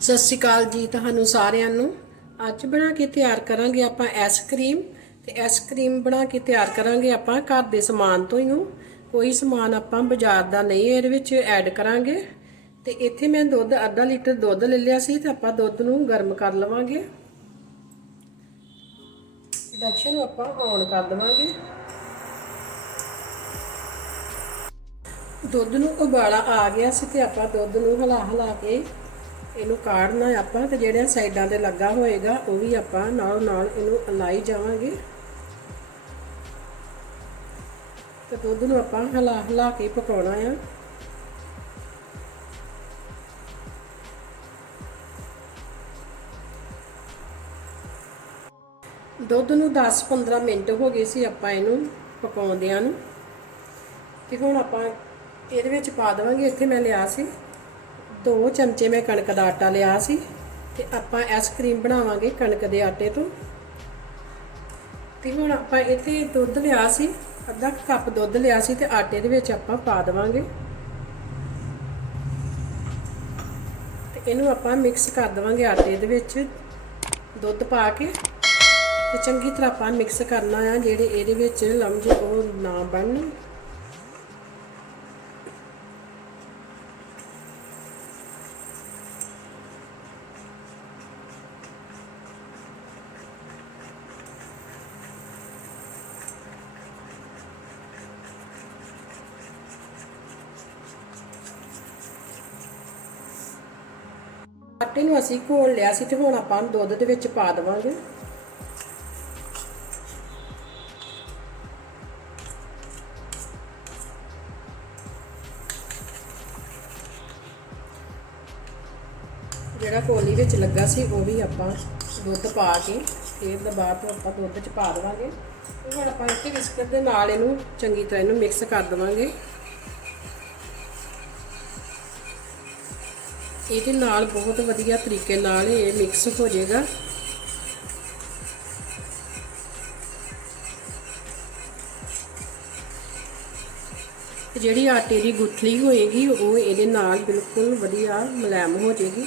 ਸਤਿ ਸ਼੍ਰੀ ਅਕਾਲ ਜੀ ਤੁਹਾਨੂੰ ਸਾਰਿਆਂ ਨੂੰ। ਅੱਜ ਬਣਾ ਕੇ ਤਿਆਰ ਕਰਾਂਗੇ ਆਪਾਂ ਆਈਸਕ੍ਰੀਮ ਤੇ ਆਈਸਕ੍ਰੀਮ ਬਣਾ ਕੇ ਤਿਆਰ ਕਰਾਂਗੇ ਆਪਾਂ ਘਰ ਦੇ ਸਮਾਨ ਤੋਂ ਹੀ ਨੂੰ ਕੋਈ ਸਮਾਨ ਆਪਾਂ ਬਾਜ਼ਾਰ ਦਾ ਨਹੀਂ, ਇਹਦੇ ਵਿੱਚ ਐਡ ਕਰਾਂਗੇ। ਤੇ ਇੱਥੇ ਮੈਂ ਦੁੱਧ, ਅੱਧਾ ਲੀਟਰ ਦੁੱਧ ਲੈ ਲਿਆ ਸੀ ਤੇ ਆਪਾਂ ਦੁੱਧ ਨੂੰ ਗਰਮ ਕਰ ਲਵਾਂਗੇ। ਇੰਡਕਸ਼ਨ ਨੂੰ ਆਪਾਂ ਔਨ ਕਰ ਦੇਵਾਂਗੇ। ਦੁੱਧ ਨੂੰ ਉਬਾਲਾ ਆ ਗਿਆ ਸੀ ਤੇ ਆਪਾਂ ਦੁੱਧ ਨੂੰ ਹਲਾ ਹਿਲਾ ਕੇ ਇਹਨੂੰ ਕਾੜਨਾ ਆਪਾਂ ਤੇ ਜਿਹੜਿਆਂ ਸਾਈਡਾਂ ਤੇ ਲੱਗਾ ਹੋਏਗਾ, ਉਹ ਵੀ ਆਪਾਂ ਨਾਲ ਨਾਲ ਇਹਨੂੰ ਅਲਾਈ ਜਾਵਾਂਗੇ। ਤੇ ਦੁੱਧ ਨੂੰ ਆਪਾਂ ਹਲਾ, ਹਿਲਾ ਕੇ ਪਕਾਉਣਾ ਆ। ਦੁੱਧ ਨੂੰ 10-15 ਮਿੰਟ ਹੋ ਗਏ ਸੀ ਆਪਾਂ ਇਹਨੂੰ ਪਕਾਉਂਦਿਆਂ ਨੂੰ। ਤੇ ਹੁਣ ਆਪਾਂ ਇਹਦੇ ਵਿੱਚ ਪਾ ਦੇਵਾਂਗੇ, ਇੱਥੇ ਮੈਂ ਲਿਆ ਸੀ। ਦੋ ਚਮਚੇ ਮੈਂ ਕਣਕ ਦਾ ਆਟਾ ਲਿਆ ਸੀ ਤੇ ਆਪਾਂ ਆਈਸਕ੍ਰੀਮ ਬਣਾਵਾਂਗੇ ਕਣਕ ਦੇ ਆਟੇ ਤੋਂ। ਤੇ ਹੁਣ ਆਪਾਂ ਇੱਥੇ ਦੁੱਧ ਲਿਆ ਸੀ, ਅੱਧਾ ਕੱਪ ਦੁੱਧ ਲਿਆ ਸੀ ਤੇ ਆਟੇ ਦੇ ਵਿੱਚ ਆਪਾਂ ਪਾ ਦੇਵਾਂਗੇ। ਤੇ ਇਹਨੂੰ ਆਪਾਂ ਮਿਕਸ ਕਰ ਦੇਵਾਂਗੇ ਆਟੇ ਦੇ ਵਿੱਚ ਦੁੱਧ ਪਾ ਕੇ। ਤੇ ਚੰਗੀ ਤਰ੍ਹਾਂ ਆਪਾਂ ਮਿਕਸ ਕਰਨਾ ਆ, ਜਿਹੜੇ ਇਹਦੇ ਵਿੱਚ ਲੰਮਜ ਉਹ ਨਾ ਬਣਨ। ਆਟੇ ਨੂੰ ਅਸੀਂ ਘੋਲ ਲਿਆ ਸੀ ਤੇ ਹੁਣ ਆਪਾਂ ਦੁੱਧ ਦੇ ਵਿੱਚ ਪਾ ਦੇਵਾਂਗੇ। ਜਿਹੜਾ ਕੋਲੀ ਵਿੱਚ ਲੱਗਾ ਸੀ ਉਹ ਵੀ ਆਪਾਂ ਦੁੱਧ ਪਾ ਕੇ ਫਿਰ ਦਬਾ ਤੋਂ ਆਪਾਂ ਦੁੱਧ ਚ ਪਾ ਦੇਵਾਂਗੇ। ਹੁਣ ਆਪਾਂ ਇੱਥੇ ਬਿਸਕਟ ਦੇ ਨਾਲ ਇਹਨੂੰ ਚੰਗੀ ਤਰ੍ਹਾਂ ਇਹਨੂੰ ਮਿਕਸ ਕਰ ਦੇਵਾਂਗੇ। ਇਹਦੇ ਨਾਲ ਬਹੁਤ ਵਧੀਆ ਤਰੀਕੇ ਨਾਲ ਇਹ ਮਿਕਸ ਹੋ ਜਾਏਗਾ। ਜਿਹੜੀ ਆਟੇ ਦੀ ਗੁਠਲੀ ਹੋਏਗੀ, ਉਹ ਇਹਦੇ ਨਾਲ ਬਿਲਕੁਲ ਵਧੀਆ ਮਲੈਮ ਹੋ ਜਾਏਗੀ।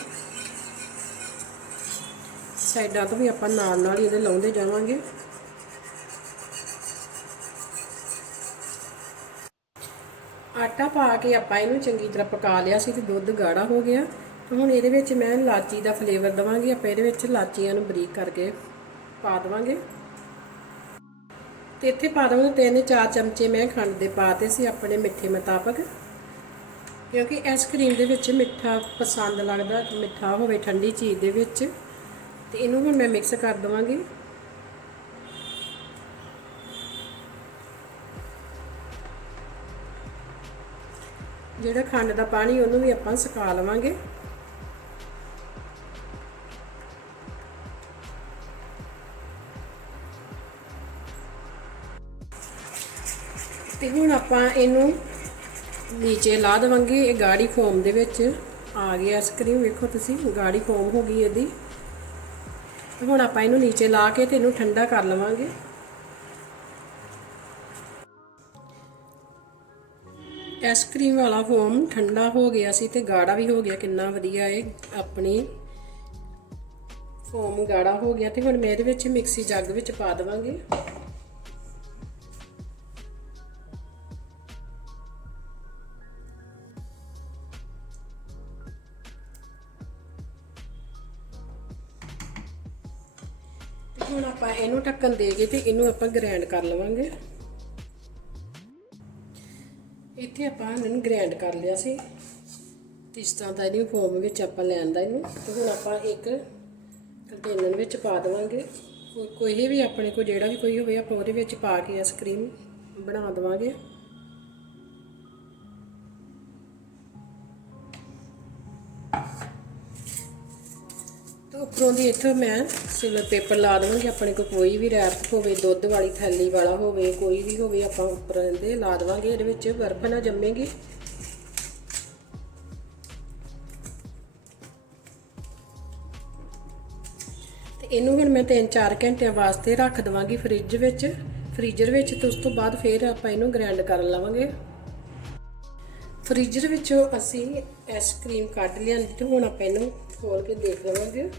ਸਾਈਡਾਂ ਤੋਂ ਵੀ ਆਪਾਂ ਨਾਲ ਨਾਲ ਇਹਦੇ ਲਾਉਂਦੇ ਜਾਵਾਂਗੇ। ਆਟਾ ਪਾ ਕੇ ਆਪਾਂ ਇਹਨੂੰ ਚੰਗੀ ਤਰ੍ਹਾਂ ਪਕਾ ਲਿਆ ਸੀ ਤੇ ਦੁੱਧ ਗਾੜਾ ਹੋ ਗਿਆ। ਹੁਣ ਇਹਦੇ ਵਿੱਚ ਮੈਂ ਲਾਚੀ ਦਾ ਫਲੇਵਰ ਦਵਾਂਗੀ, ਆਪਾਂ ਇਹਦੇ ਵਿੱਚ ਲਾਚੀਆਂ ਨੂੰ ਬਰੀਕ ਕਰਕੇ ਪਾ ਦਵਾਂਗੇ। ਤੇ ਇੱਥੇ ਪਾ ਦਵਾਂਗੇ ਤਿੰਨ ਚਾਰ ਚਮਚੇ ਮੈਂ ਖੰਡ ਦੇ ਪਾਤੇ ਸੀ ਆਪਣੇ ਮਿੱਠੇ ਮੁਤਾਬਕ। ਕਿਉਂਕਿ ਆਈਸਕ੍ਰੀਮ ਦੇ ਵਿੱਚ ਮਿੱਠਾ ਪਸੰਦ ਲੱਗਦਾ, ਮਿੱਠਾ ਹੋਵੇ ਠੰਡੀ ਚੀਜ਼ ਦੇ ਵਿੱਚ। ਤੇ ਇਹਨੂੰ ਹੁਣ ਮੈਂ ਮਿਕਸ ਕਰ ਦਵਾਂਗੀ। ਜਿਹੜਾ ਖੰਡ ਦਾ ਪਾਣੀ ਉਹਨੂੰ ਵੀ ਆਪਾਂ ਸੁਕਾ ਲਵਾਂਗੇ। ਤੇ ਹੁਣ ਆਪਾਂ ਇਹਨੂੰ ਨੀਚੇ ਲਾ ਦੇਵਾਂਗੇ, ਇਹ ਗਾੜੀ ਫੋਮ ਦੇ ਵਿੱਚ ਆ ਗਈ ਆਈਸਕ੍ਰੀਮ ਵੇਖੋ ਤੁਸੀਂ, ਗਾੜੀ ਫੋਮ ਹੋ ਗਈ ਇਹਦੀ। ਤੇ ਹੁਣ ਆਪਾਂ ਇਹਨੂੰ ਨੀਚੇ ਲਾ ਕੇ ਤੇ ਇਹਨੂੰ ਠੰਡਾ ਕਰ ਲਵਾਂਗੇ। ਆਈਸਕ੍ਰੀਮ ਵਾਲਾ ਫੋਮ ਠੰਡਾ ਹੋ ਗਿਆ ਸੀ ਤੇ ਗਾੜਾ ਵੀ ਹੋ ਗਿਆ। ਕਿੰਨਾ ਵਧੀਆ ਇਹ ਆਪਣੀ ਫੋਮ ਗਾੜਾ ਹੋ ਗਿਆ। ਤੇ ਹੁਣ ਮੈਂ ਇਹਦੇ ਵਿੱਚ ਮਿਕਸੀ ਜੱਗ ਵਿੱਚ ਪਾ ਦੇਵਾਂਗੇ। ਹੁਣ ਆਪਾਂ ਇਹਨੂੰ ਢੱਕਣ ਦੇ ਕੇ ਤੇ ਇਹਨੂੰ ਆਪਾਂ ਗ੍ਰਾਈਂਡ ਕਰ ਲਵਾਂਗੇ। ਇੱਥੇ ਆਪਾਂ ਇਹਨੂੰ ਗ੍ਰਾਈਂਡ ਕਰ ਲਿਆ ਸੀ। ਤੇ ਇਸ ਤਰ੍ਹਾਂ ਦਾ ਇਹਨੂੰ ਫੋਮ ਵਿੱਚ ਆਪਾਂ ਲੈਣ ਦਾ ਇਹਨੂੰ। ਤੇ ਹੁਣ ਆਪਾਂ ਇੱਕ ਕੰਟੇਨਰ ਵਿੱਚ ਪਾ ਦੇਵਾਂਗੇ। ਕੋਈ ਵੀ ਆਪਣੇ ਕੋਲ ਜਿਹੜਾ ਵੀ ਕੋਈ ਹੋਵੇ, ਆਪਾਂ ਉਹਦੇ ਵਿੱਚ ਪਾ ਕੇ ਆਈਸਕ੍ਰੀਮ ਬਣਾ ਦੇਵਾਂਗੇ। ਉੱਪਰੋਂ ਦੀ ਇੱਥੋਂ ਮੈਂ ਸਿਲਰ ਪੇਪਰ ਲਾ ਦੇਵਾਂਗੀ, ਆਪਣੇ ਕੋਲ ਕੋਈ ਵੀ ਰੈਪ ਹੋਵੇ, ਦੁੱਧ ਵਾਲੀ ਥੈਲੀ ਵਾਲਾ ਹੋਵੇ, ਕੋਈ ਵੀ ਹੋਵੇ, ਆਪਾਂ ਉੱਪਰ ਇਹਦੇ ਲਾ ਦੇਵਾਂਗੇ, ਇਹਦੇ ਵਿੱਚ ਬਰਫ਼ ਨਾ ਜੰਮੇਗੀ। ਤੇ ਇਹਨੂੰ ਹੁਣ ਮੈਂ 3-4 ਘੰਟਿਆਂ ਵਾਸਤੇ ਰੱਖ ਦਵਾਂਗੀ ਫ੍ਰਿਜ ਵਿੱਚ। ਫ੍ਰੀਜ਼ਰ ਵਿੱਚ ਤੇ ਉਸ ਤੋਂ ਬਾਅਦ ਫਿਰ ਆਪਾਂ ਇਹਨੂੰ ਗ੍ਰਾਈਂਡ ਕਰ ਲਵਾਂਗੇ। ਫ੍ਰੀਜ਼ਰ ਵਿੱਚੋਂ ਅਸੀਂ ਆਈਸਕ੍ਰੀਮ ਕੱਢ ਲਿਆਂਦੀ ਤੇ ਹੁਣ ਆਪਾਂ ਇਹਨੂੰ ਖੋਲ ਕੇ ਦੇਖ ਲਵਾਂਗੇ।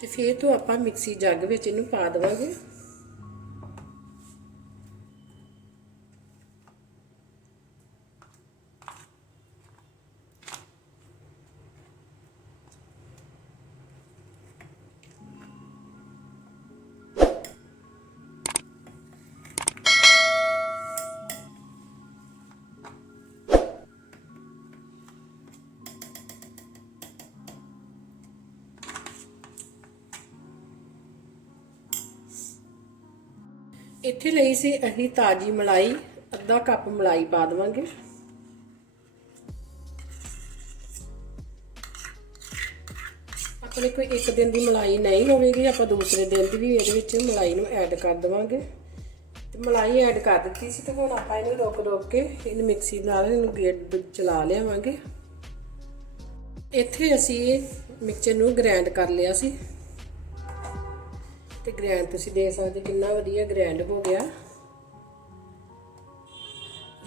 ਤੇ ਫਿਰ ਤੋਂ ਆਪਾਂ ਮਿਕਸੀ ਜੱਗ ਵਿੱਚ ਇਹਨੂੰ ਪਾ ਦੇਵਾਂਗੇ। ਇੱਥੇ ਲਈ ਸੀ ਅਸੀਂ ਤਾਜੀ ਮਲਾਈ, ਅੱਧਾ ਕੱਪ ਮਲਾਈ ਪਾ ਦੇਵਾਂਗੇ। ਆਪਣੇ ਕੋਈ ਇੱਕ ਦਿਨ ਦੀ ਮਲਾਈ ਨਹੀਂ ਹੋਵੇਗੀ, ਆਪਾਂ ਦੂਸਰੇ ਦਿਨ ਦੀ ਵੀ ਇਹਦੇ ਵਿੱਚ ਮਲਾਈ ਨੂੰ ਐਡ ਕਰ ਦੇਵਾਂਗੇ। ਤੇ ਮਲਾਈ ਐਡ ਕਰ ਦਿੱਤੀ ਸੀ ਤੇ ਹੁਣ ਆਪਾਂ ਇਹਨੂੰ ਰੋਕ ਰੋਕ ਕੇ ਇਹਨੂੰ ਮਿਕਸੀ ਨਾਲ ਇਹਨੂੰ ਗੇਟ ਚਲਾ ਲਿਆਵਾਂਗੇ। ਇੱਥੇ ਅਸੀਂ ਇਹ ਮਿਕਸਚਰ ਨੂੰ ਗ੍ਰਾਈਂਡ ਕਰ ਲਿਆ ਸੀ। ਤੇ ਗ੍ਰੈਂਡ ਤੁਸੀਂ ਦੇਖ ਸਕਦੇ ਕਿੰਨਾ ਵਧੀਆ ਗ੍ਰੈਂਡ ਹੋ ਗਿਆ।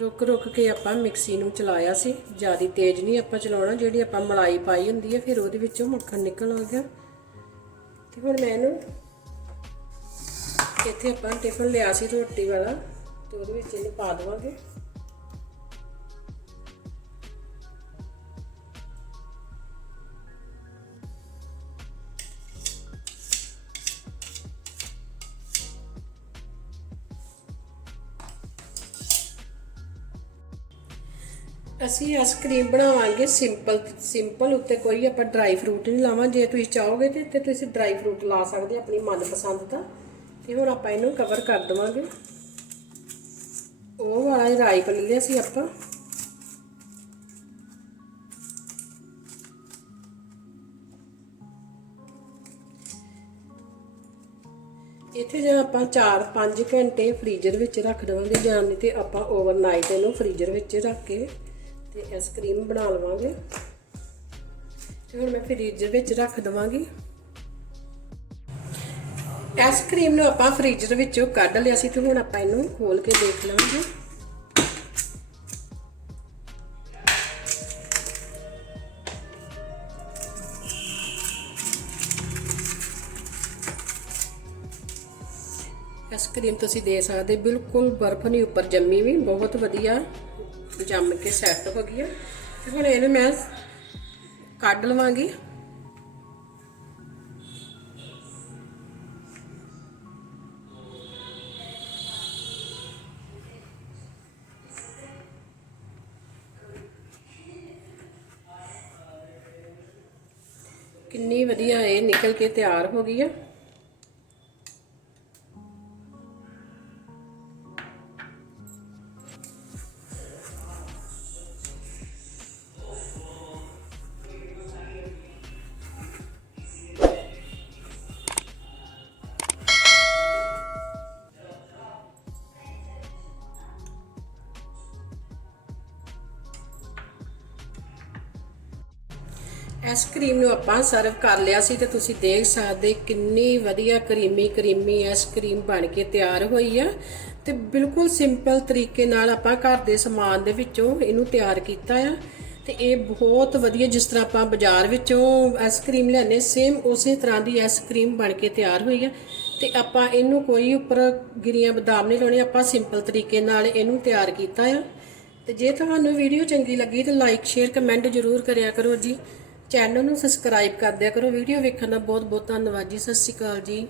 ਰੁਕ ਰੁਕ ਕੇ ਆਪਾਂ ਮਿਕਸੀ ਨੂੰ ਚਲਾਇਆ ਸੀ। ਜ਼ਿਆਦਾ ਤੇਜ਼ ਨਹੀਂ ਆਪਾਂ ਚਲਾਉਣਾ, ਜਿਹੜੀ ਆਪਾਂ ਮਲਾਈ ਪਾਈ ਹੁੰਦੀ ਹੈ, ਫਿਰ ਉਹਦੇ ਵਿੱਚੋਂ ਮੱਖਣ ਨਿਕਲ ਆ ਗਿਆ। ਤੇ ਹੁਣ ਮੈਂ ਇਹਨੂੰ ਇੱਥੇ ਆਪਾਂ ਟਿਫਨ ਲਿਆ ਸੀ ਰੋਟੀ ਵਾਲਾ, ਤੇ ਉਹਦੇ ਵਿੱਚ ਇਹਨੂੰ ਪਾ ਦੇਵਾਂਗੇ। ਅਸੀਂ ਆਈਸਕ੍ਰੀਮ ਬਣਾਵਾਂਗੇ ਸਿੰਪਲ ਸਿੰਪਲ ਉੱਤੇ ਕੋਈ ਆਪਾਂ ਡਰਾਈ ਫਰੂਟ ਨਹੀਂ ਲਾਵਾਂ। ਜੇ ਤੁਸੀਂ ਚਾਹੋਗੇ ਤੇ ਇੱਥੇ ਤੁਸੀਂ ਡਰਾਈ ਫਰੂਟ ਲਾ ਸਕਦੇ ਆਪਣੀ ਮਨਪਸੰਦ ਦਾ ਤੇ ਹੁਣ ਆਪਾਂ ਇਹਨੂੰ ਕਵਰ ਕਰ ਦਵਾਂਗੇ। ਉਹ ਵਾਲਾ ਹੀ ਰਾਈ ਲੈ ਲਿਆ ਸੀ ਆਪਾਂ। ਇੱਥੇ ਜੇ ਆਪਾਂ 4-5 ਘੰਟੇ ਫ੍ਰੀਜ਼ਰ ਵਿੱਚ ਰੱਖ ਦੇਵਾਂਗੇ। ਜਾਂ ਨਹੀਂ ਤੇ ਆਪਾਂ ਓਵਰਨਾਈਟ ਇਹਨੂੰ ਫ੍ਰੀਜ਼ਰ ਵਿੱਚ ਰੱਖ ਕੇ ਤੇ ਕਰੀਮ ਬਣਾ ਲਵਾਂਗੇ। ਤੇ ਹੁਣ ਮੈਂ ਫ੍ਰੀਜ਼ਰ ਵਿੱਚ ਰੱਖ ਦਵਾਂਗੀ। ਆਈਸਕ੍ਰੀਮ ਨੂੰ ਆਪਾਂ ਫ੍ਰੀਜ਼ਰ ਵਿੱਚੋਂ ਕੱਢ ਲਿਆ ਸੀ ਤੇ ਹੁਣ ਆਪਾਂ ਇਹਨੂੰ ਖੋਲ ਕੇ ਦੇਖ ਲਵਾਂਗੇ ਇਸ ਕਰੀਮ ਤੁਸੀਂ ਦੇ ਸਕਦੇ, ਬਿਲਕੁਲ ਬਰਫ਼ ਨਹੀਂ ਉੱਪਰ ਜੰਮੀ ਵੀ, ਬਹੁਤ ਵਧੀਆ। ਜੰਮ ਕੇ ਸੈੱਟ ਹੋ ਗਈ ਹੈ ਤੇ ਹੁਣ ਇਹਨੂੰ ਮੈਂ ਕੱਢ ਲਵਾਂਗੀ ਕਿੰਨੀ ਵਧੀਆ ਇਹ ਨਿਕਲ ਕੇ ਤਿਆਰ ਹੋ ਗਈ ਹੈ ਆਈਸਕ੍ਰੀਮ ਨੂੰ ਆਪਾਂ ਸਰਵ ਕਰ ਲਿਆ ਸੀ ਤੇ ਤੁਸੀਂ ਦੇਖ ਸਕਦੇ ਕਿੰਨੀ ਵਧੀਆ ਕਰੀਮੀ ਕਰੀਮੀ ਆਈਸਕ੍ਰੀਮ ਬਣ ਕੇ ਤਿਆਰ ਹੋਈ ਆ। ਤੇ ਬਿਲਕੁਲ ਸਿੰਪਲ ਤਰੀਕੇ ਨਾਲ ਆਪਾਂ ਘਰ ਦੇ ਸਮਾਨ ਦੇ ਵਿੱਚੋਂ ਇਹਨੂੰ ਤਿਆਰ ਕੀਤਾ ਆ। ਤੇ ਇਹ ਬਹੁਤ ਵਧੀਆ ਜਿਸ ਤਰ੍ਹਾਂ ਆਪਾਂ ਬਾਜ਼ਾਰ ਵਿੱਚੋਂ ਆਈਸਕ੍ਰੀਮ ਲੈਨੇ ਸੇਮ ਉਸੇ ਤਰ੍ਹਾਂ ਦੀ ਆਈਸਕ੍ਰੀਮ ਬਣ ਕੇ ਤਿਆਰ ਹੋਈ ਆ। ਤੇ ਆਪਾਂ ਇਹਨੂੰ ਕੋਈ ਉੱਪਰ ਗਿਰੀਆਂ ਬਦਾਮ ਨਹੀਂ ਲਾਉਣੇ ਆਪਾਂ ਸਿੰਪਲ ਤਰੀਕੇ ਨਾਲ ਇਹਨੂੰ ਤਿਆਰ ਕੀਤਾ ਆ। ਤੇ ਜੇ ਤੁਹਾਨੂੰ ਵੀਡੀਓ ਚੰਗੀ ਲੱਗੀ ਤਾਂ ਲਾਈਕ ਸ਼ੇਅਰ ਕਮੈਂਟ ਜ਼ਰੂਰ ਕਰਿਆ ਕਰੋ ਜੀ। ਚੈਨਲ ਨੂੰ ਸਬਸਕ੍ਰਾਈਬ ਕਰ ਦਿਆ ਕਰੋ। ਵੀਡੀਓ ਵੇਖਣ ਦਾ ਬਹੁਤ ਬਹੁਤ ਧੰਨਵਾਦ ਜੀ। ਸਤਿ ਸ਼੍ਰੀ ਅਕਾਲ ਜੀ।